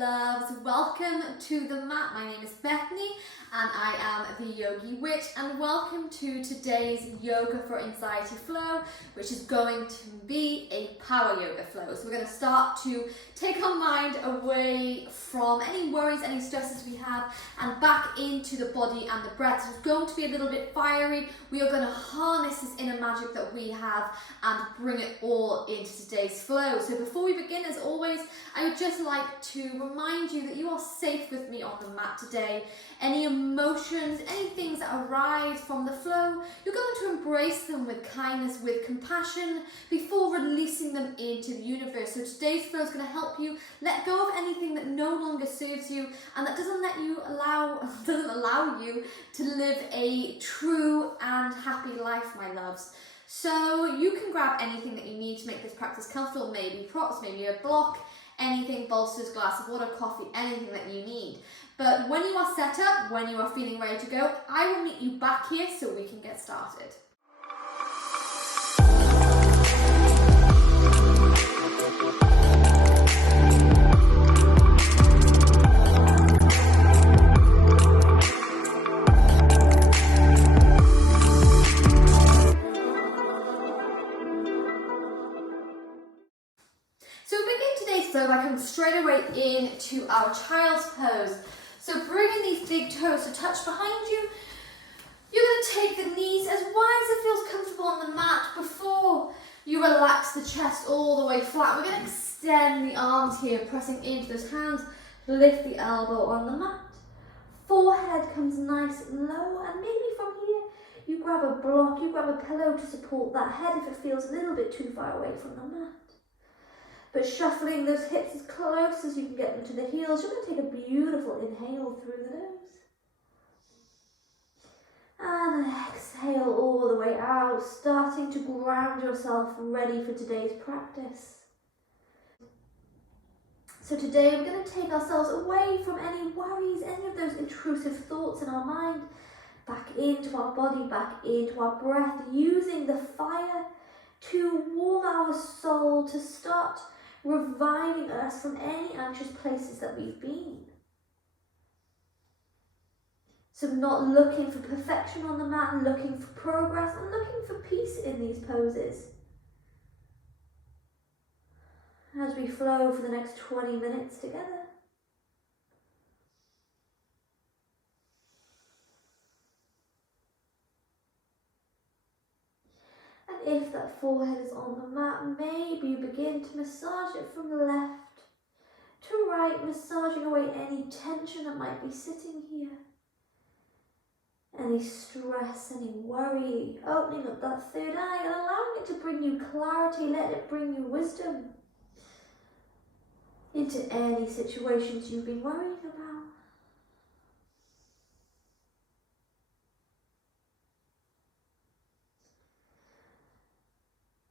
loves, welcome to the mat. My name is Bethany and I am the Yogi Witch, and welcome to today's Yoga for Anxiety flow, which is going to be a power yoga flow. So we're going to start to take our mind away from any worries, any stresses we have, and back into the body and the breath. So it's going to be a little bit fiery. We are going to harness this inner magic that we have and bring it all into today's flow. So before we begin, as always, I would just like to remind you that you are safe with me on the mat today. Any emotions, any things that arise from the flow, you're going to embrace them with kindness, with compassion, before releasing them into the universe. So today's flow is going to help you let go of anything that no longer serves you and that doesn't allow you to live a true and happy life, my loves. So you can grab anything that you need to make this practice comfortable, maybe props, maybe a block, anything, bolsters, glass of water, coffee, anything that you need. But when you are set up, when you are feeling ready to go, I will meet you back here so we can get started. So we begin today's flow by coming straight away into our child's pose. So bringing these big toes to touch behind you. You're going to take the knees as wide as it feels comfortable on the mat before you relax the chest all the way flat. We're going to extend the arms here, pressing into those hands. Lift the elbow on the mat. Forehead comes nice and low, and maybe from here you grab a block, you grab a pillow to support that head if it feels a little bit too far away from the mat. But shuffling those hips as close as you can get them to the heels, you're going to take a beautiful inhale through the nose. And then exhale all the way out, starting to ground yourself ready for today's practice. So today we're going to take ourselves away from any worries, any of those intrusive thoughts in our mind, back into our body, back into our breath, using the fire to warm our soul, to start reviving us from any anxious places that we've been. So not looking for perfection on the mat, looking for progress and looking for peace in these poses. As we flow for the next 20 minutes together. If that forehead is on the mat, maybe you begin to massage it from the left to right, massaging away any tension that might be sitting here. Any stress, any worry, opening up that third eye and allowing it to bring you clarity, let it bring you wisdom into any situations you've been worrying about.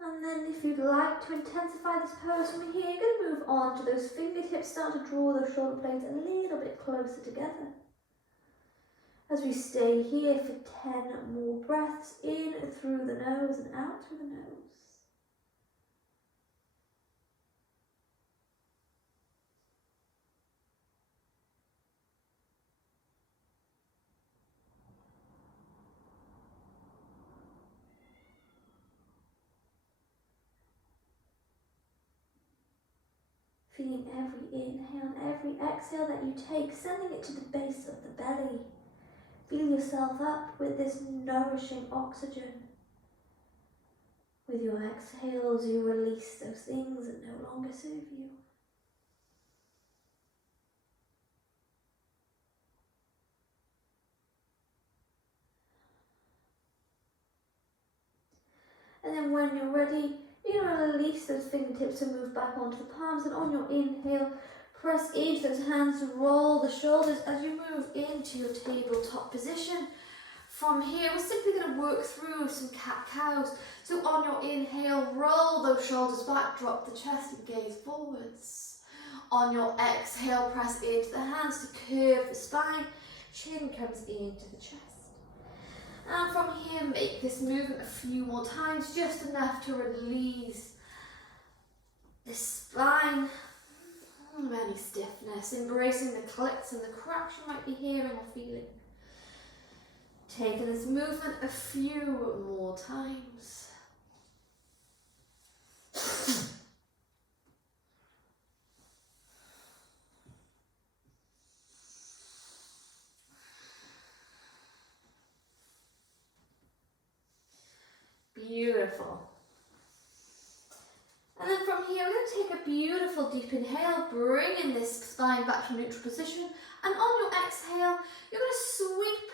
And then if you'd like to intensify this pose from here, you're going to move on to those fingertips, start to draw those shoulder blades a little bit closer together. As we stay here for 10 more breaths, in through the nose and out through the nose. Feeling every inhale and every exhale that you take, sending it to the base of the belly. Fill yourself up with this nourishing oxygen. With your exhales, you release those things that no longer serve you. And then when you're ready, you're going to release those fingertips and move back onto the palms, and on your inhale, press into those hands, roll the shoulders as you move into your tabletop position. From here, we're simply going to work through some cat-cows. So on your inhale, roll those shoulders back, drop the chest and gaze forwards. On your exhale, press into the hands to curve the spine, chin comes into the chest. And from here, make this movement a few more times, just enough to release the spine. Any stiffness, embracing the clicks and the cracks you might be hearing or feeling. Taking this movement a few more times. Beautiful. And then from here, we're going to take a beautiful deep inhale, bringing this spine back to neutral position. And on your exhale, you're going to sweep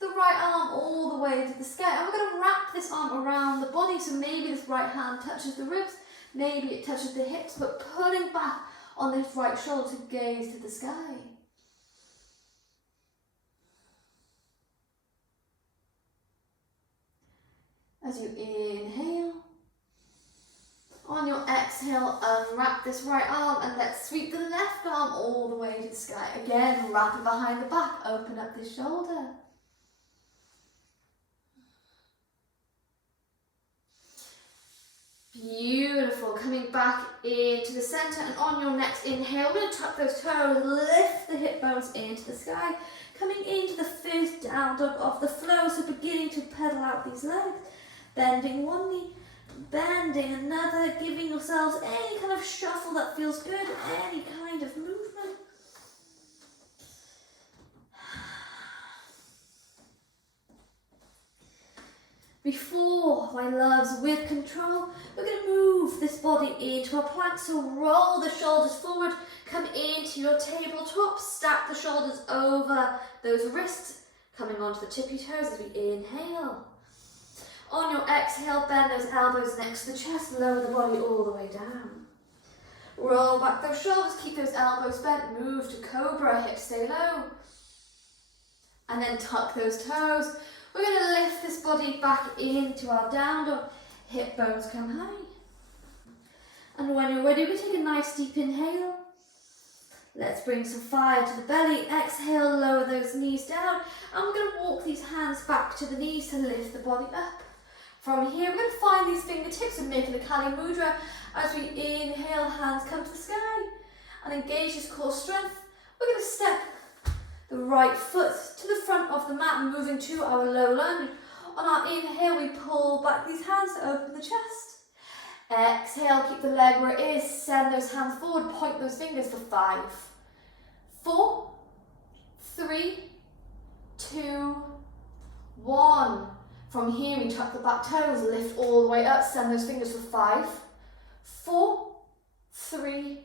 the right arm all the way to the sky. And we're going to wrap this arm around the body. So maybe this right hand touches the ribs, maybe it touches the hips, but pulling back on this right shoulder to gaze to the sky. As you inhale, on your exhale, unwrap this right arm and let's sweep the left arm all the way to the sky. Again, wrap it behind the back, open up this shoulder. Beautiful, coming back into the center, and on your next inhale, we're going to tuck those toes, lift the hip bones into the sky, coming into the first down dog of the flow, so beginning to pedal out these legs, bending one knee, bending another, giving yourselves any kind of shuffle that feels good, any kind of movement. Before, my loves, with control, we're going to move this body into a plank. So roll the shoulders forward, come into your tabletop, stack the shoulders over those wrists, coming onto the tippy toes as we inhale. On your exhale, bend those elbows next to the chest, lower the body all the way down. Roll back those shoulders, keep those elbows bent, move to cobra, hips stay low. And then tuck those toes. We're going to lift this body back into our down dog, hip bones come high. And when you're ready, we take a nice deep inhale. Let's bring some fire to the belly, exhale, lower those knees down. And we're going to walk these hands back to the knees to lift the body up. From here, we're going to find these fingertips and make the Kali Mudra. As we inhale, hands come to the sky. And engage this core strength. We're going to step the right foot to the front of the mat, moving to our low lunge. On our inhale, we pull back these hands to open the chest. Exhale, keep the leg where it is. Send those hands forward, point those fingers for 5, 4, 3, 2, 1. From here, we tuck the back toes, lift all the way up, send those fingers for 5, 4, 3,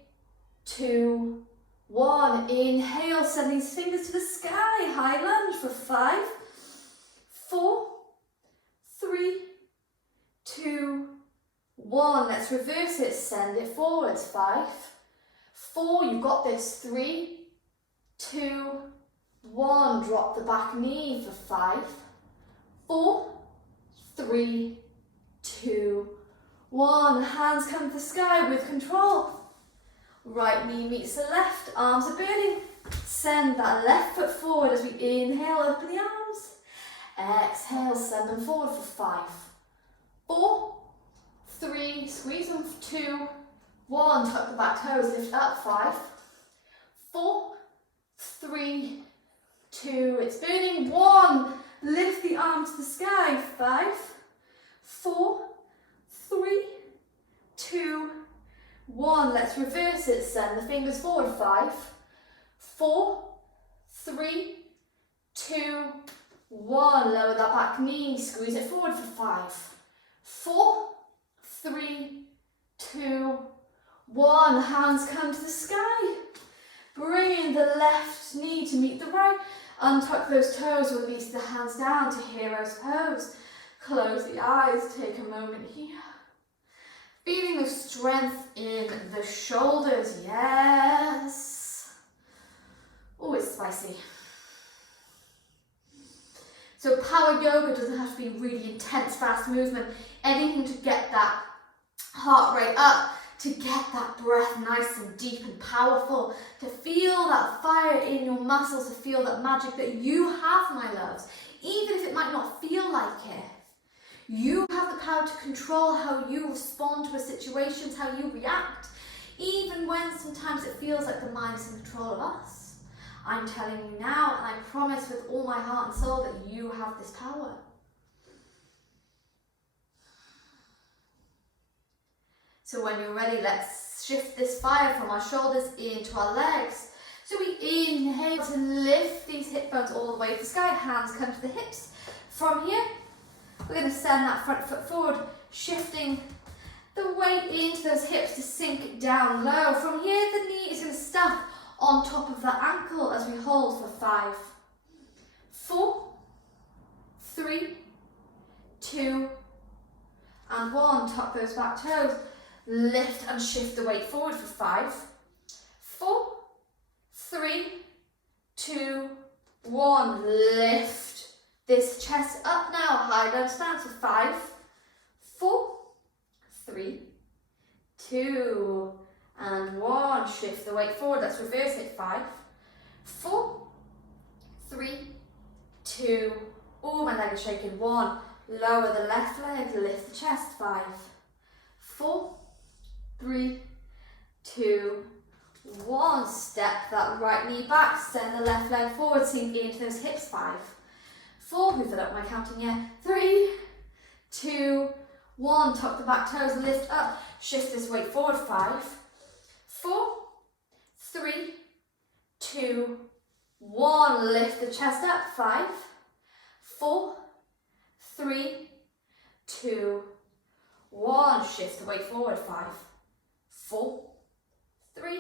2, 1. Inhale, send these fingers to the sky, high lunge for 5, 4, 3, 2, 1. Let's reverse it, send it forwards, 5, 4, you've got this, 3, 2, 1. Drop the back knee for 5, 4, 3, 2, 1. Hands come to the sky with control. Right knee meets the left, arms are burning. Send that left foot forward as we inhale, open the arms. Exhale, send them forward for 5, 4, 3, squeeze them for 2, 1. Tuck the back toes, lift up, 5, 4, 3, 2, it's burning, 1. Lift the arms to the sky, 5, 4, 3, 2, 1. Let's reverse it, send the fingers forward, 5, 4, 3, 2, 1. Lower that back knee, squeeze it forward for 5, 4, 3, 2, 1. Hands come to the sky. Bring the left knee to meet the right. Untuck those toes, release the hands down to hero's pose. Close the eyes, take a moment here. Feeling the strength in the shoulders, yes. Oh, it's spicy. So power yoga doesn't have to be really intense, fast movement. Anything to get that heart rate up, to get that breath nice and deep and powerful, to feel that fire in your muscles, to feel that magic that you have, my loves, even if it might not feel like it. You have the power to control how you respond to situations, how you react. Even when sometimes it feels like the mind is in control of us, I'm telling you now, and I promise with all my heart and soul that you have this power. So when you're ready, let's shift this fire from our shoulders into our legs. So we inhale to lift these hip bones all the way to the sky, hands come to the hips. From here, we're going to send that front foot forward, shifting the weight into those hips to sink down low. From here, the knee is going to step on top of that ankle as we hold for 5, 4, 3, 2, and 1. Tuck those back toes. Lift and shift the weight forward for 5, 4, 3, 2, 1. Lift this chest up now. High lunge stance for 5, 4, 3, 2, and 1. Shift the weight forward. Let's reverse it. 5, 4, 3, 2. Oh, my leg is shaking. 1. Lower the left leg. Lift the chest. 5, 4, 3, 2, 1. Step that right knee back. Send the left leg forward. Sink into those hips. 5, 4. Move it up. My counting here. 3, 2, 1. Tuck the back toes. Lift up. Shift this weight forward. 5, 4, 3, 2, 1. Lift the chest up. 5, 4, 3, 2, 1. Shift the weight forward. 5, 4, 3,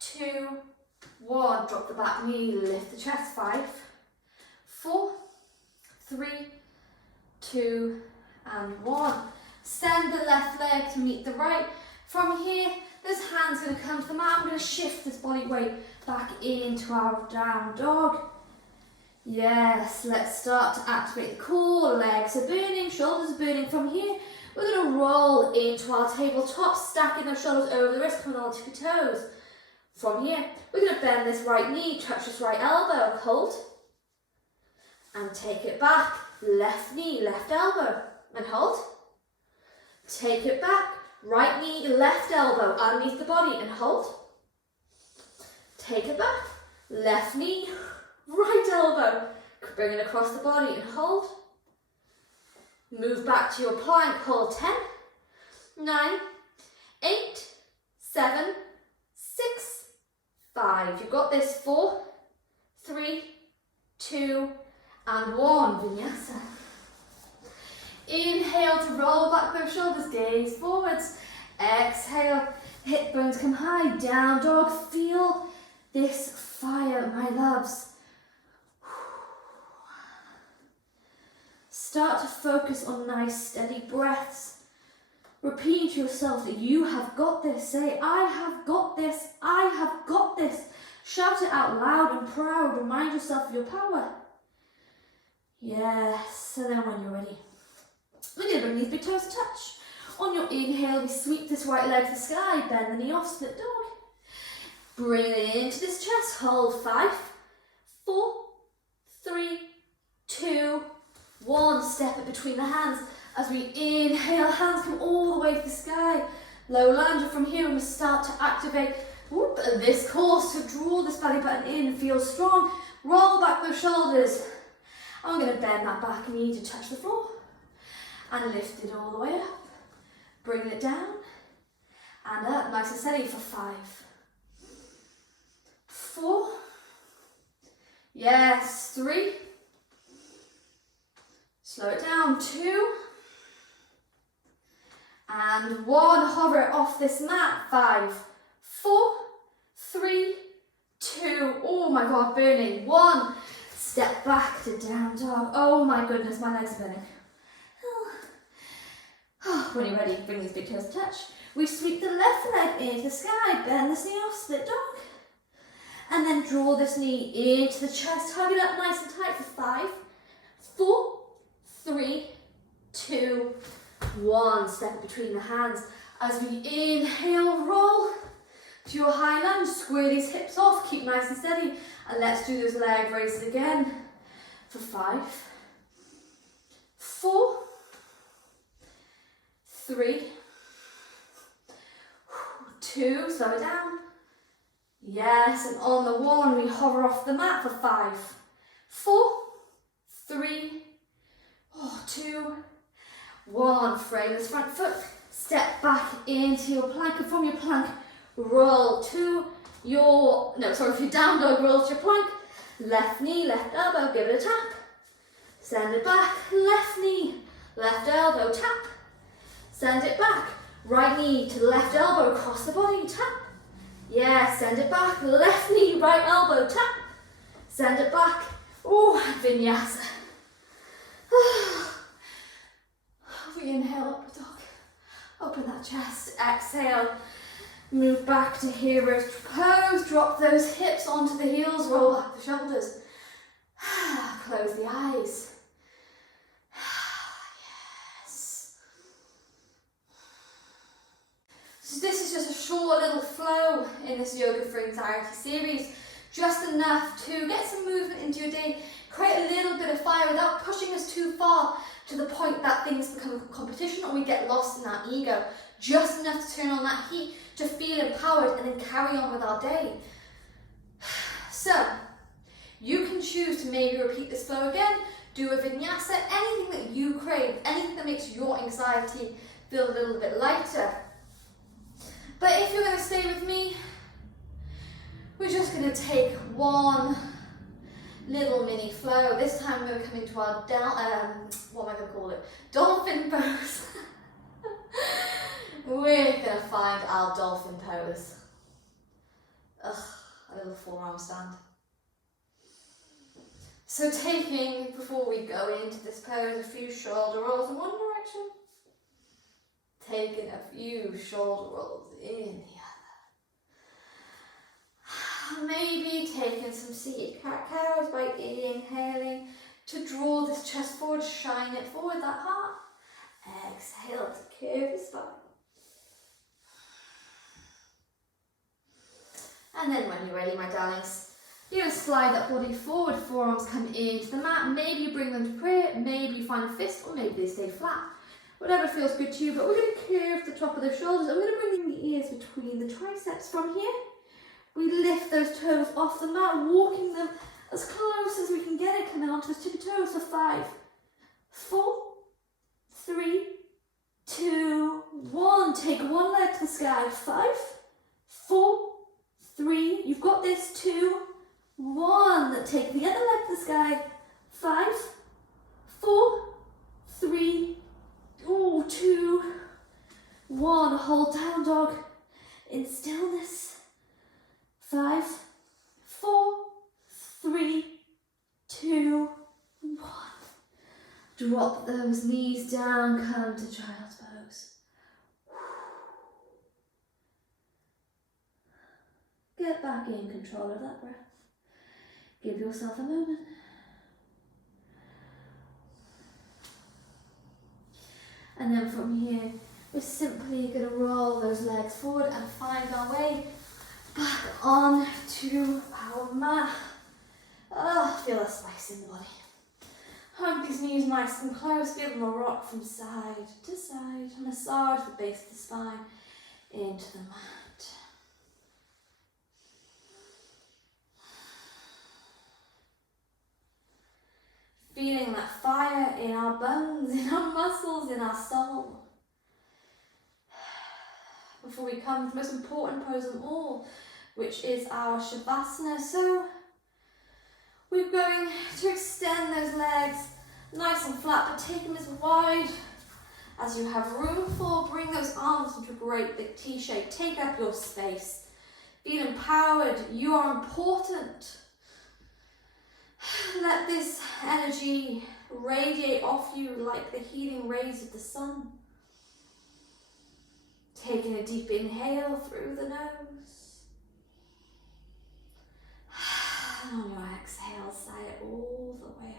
2, 1. Drop the back knee. Lift the chest. 5, 4, 3, 2, and 1. Send the left leg to meet the right. From here, this hand's going to come to the mat. I'm going to shift this body weight back into our down dog. Yes, let's start to activate the core. Legs are burning, shoulders are burning. From here, we're going to roll into our tabletop, stacking those shoulders over the wrist, coming onto your toes. From here, we're going to bend this right knee, touch this right elbow, hold, and take it back. Left knee, left elbow, and hold. Take it back. Right knee, left elbow, underneath the body, and hold. Take it back. Left knee, right elbow, bring it across the body, and hold. Move back to your plank, hold. 10, 9, 8, 7, 6, 5. You've got this. 4, 3, 2, and 1. Vinyasa. Inhale to roll back those shoulders, gaze forwards. Exhale, hip bones come high, down dog. Feel this fire, my loves. Start to focus on nice steady breaths. Repeat to yourself that you have got this. Say, I have got this, I have got this. Shout it out loud and proud. Remind yourself of your power. Yes, and then when you're ready, we're going to bring these big toes to touch. On your inhale, we sweep this right leg to the sky, bend the knee off, split dog. Bring it into this chest, hold. 5, 4, 3, 2, 1. Step it between the hands. As we inhale, hands come all the way to the sky. Low lunge. From here, we start to activate this core to draw this belly button in. Feel strong. Roll back those shoulders. I'm going to bend that back knee to touch the floor. And lift it all the way up. Bring it down and up, nice and steady for 5, 4, yes, 3, slow it down, 2, and 1. Hover it off this mat. 5, 4, 3, 2. Oh my God, burning. 1. Step back to down dog. Oh my goodness, my legs are burning. When you're ready, bring these big toes to touch. We sweep the left leg into the sky, bend this knee off, split dog. And then draw this knee into the chest, hug it up nice and tight for 5, 4, 3, 2, 1. Step it between the hands. As we inhale, roll to your high lunge. Square these hips off, keep nice and steady. And let's do those leg raises again for 5, 4, 3, 2, slow it down. Yes, and on the 1, we hover off the mat for 5, 4, 3, 2, 1. Frame this front foot, step back into your plank, and from your plank, roll to your, if you're down dog, roll to your plank, left knee, left elbow, give it a tap, send it back, left knee, left elbow, tap, send it back, right knee to left elbow, across the body, tap, yeah, send it back, left knee, right elbow, tap, send it back, vinyasa. We inhale, up dog, open that chest, exhale, move back to hero pose, drop those hips onto the heels, roll back the shoulders, close the eyes. Yes. So this is just a short little flow in this Yoga for Anxiety series, just enough to get some movement into your day, create a little bit of fire without pushing us too far to the point that things become a competition or we get lost in our ego, just enough to turn on that heat, to feel empowered and then carry on with our day. So, you can choose to maybe repeat this flow again, do a vinyasa, anything that you crave, anything that makes your anxiety feel a little bit lighter. But if you're going to stay with me, we're just going to take one little mini flow. This time we're going to come into our Dolphin pose. We're going to find our dolphin pose. A little forearm stand. So before we go into this pose, a few shoulder rolls in one direction. Taking a few shoulder rolls in the other. Maybe taking some seated cat-cows by inhaling to draw this chest forward, shine it forward, that heart. Exhale to curve the spine. And then when you're ready, my darlings, you're going to slide that body forward, forearms come into the mat. Maybe you bring them to prayer, maybe you find a fist, or maybe they stay flat. Whatever feels good to you, but we're going to curve the top of the shoulders. I'm going to bring the ears between the triceps from here. We lift those toes off the mat, walking them as close as we can get it, coming onto the tippy toes for 5, 4, 3, 2, 1. Take one leg to the sky. 5, 4, 3. You've got this. 2, 1. Take the other leg to the sky. 5, 4, 3, 2, 1. Hold down dog in stillness. 5, 4, 3, 2, 1. Drop those knees down, come to child's pose. Get back in control of that breath. Give yourself a moment. And then from here, we're simply going to roll those legs forward and find our way back on to our mat. Feel that spice in the body. Hug these knees nice and close, give them a rock from side to side. Massage the base of the spine into the mat. Feeling that fire in our bones, in our muscles, in our soul. Before we come to the most important pose of them all, which is our Savasana. So we're going to extend those legs nice and flat, but take them as wide as you have room for. Bring those arms into a great big T shape. Take up your space. Feel empowered. You are important. Let this energy radiate off you like the healing rays of the sun. Taking a deep inhale through the nose. And on your exhale, sigh it all the way out.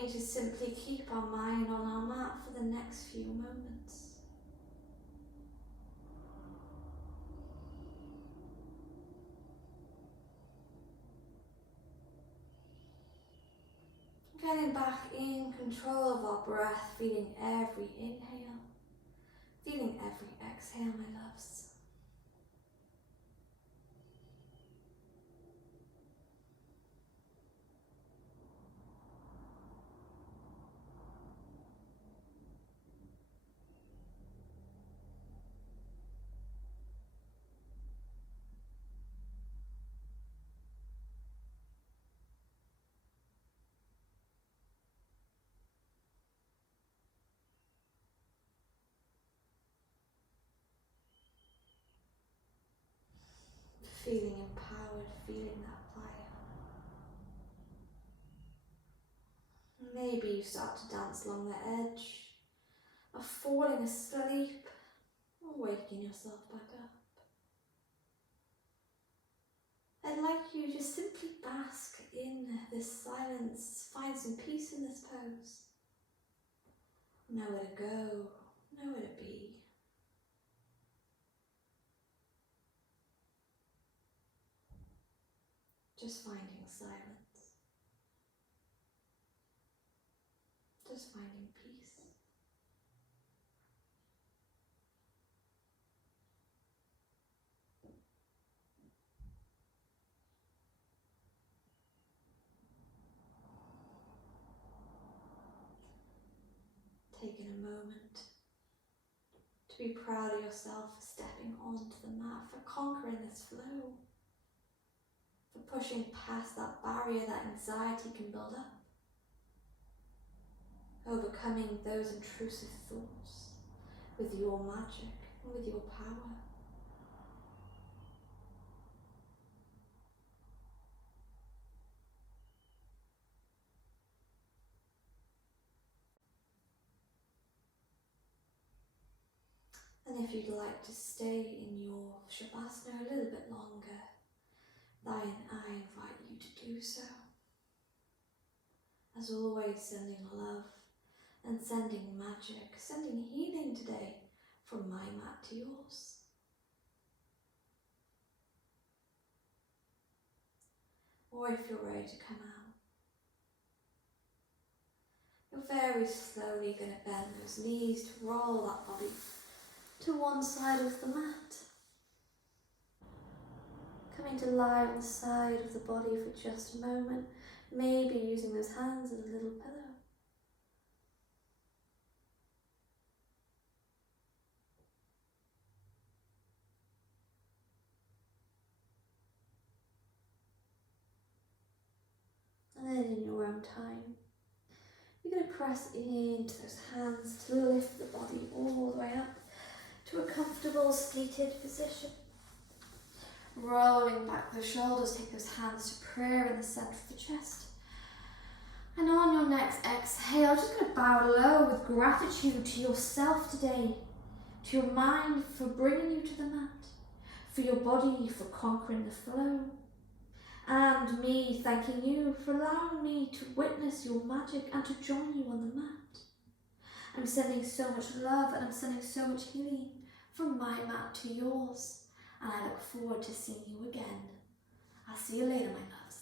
going to simply keep our mind on our mat for the next few moments. Getting back in control of our breath, feeling every inhale, feeling every exhale, my loves. Feeling empowered, feeling that fire. Maybe you start to dance along the edge of falling asleep or waking yourself back up. I'd like you to simply bask in this silence, find some peace in this pose. Nowhere to go, nowhere to be. Just finding silence. Just finding peace. Taking a moment to be proud of yourself for stepping onto the mat, for conquering this flow, for pushing past that barrier that anxiety can build up, overcoming those intrusive thoughts with your magic and with your power. And if you'd like to stay in your Savasana a little bit longer, then I invite you to do so. As always, sending love and sending magic, sending healing today from my mat to yours. Or if you're ready to come out, you're very slowly going to bend those knees to roll that body to one side of the mat. Coming to lie on the side of the body for just a moment, maybe using those hands as a little pillow. And then in your own time, you're going to press into those hands to lift the body all the way up to a comfortable seated position. Rolling back the shoulders, take those hands to prayer in the centre of the chest. And on your next exhale, just going to bow low with gratitude to yourself today, to your mind for bringing you to the mat, for your body for conquering the flow, and me thanking you for allowing me to witness your magic and to join you on the mat. I'm sending so much love and I'm sending so much healing from my mat to yours, and I look forward to seeing you again. I'll see you later, my loves.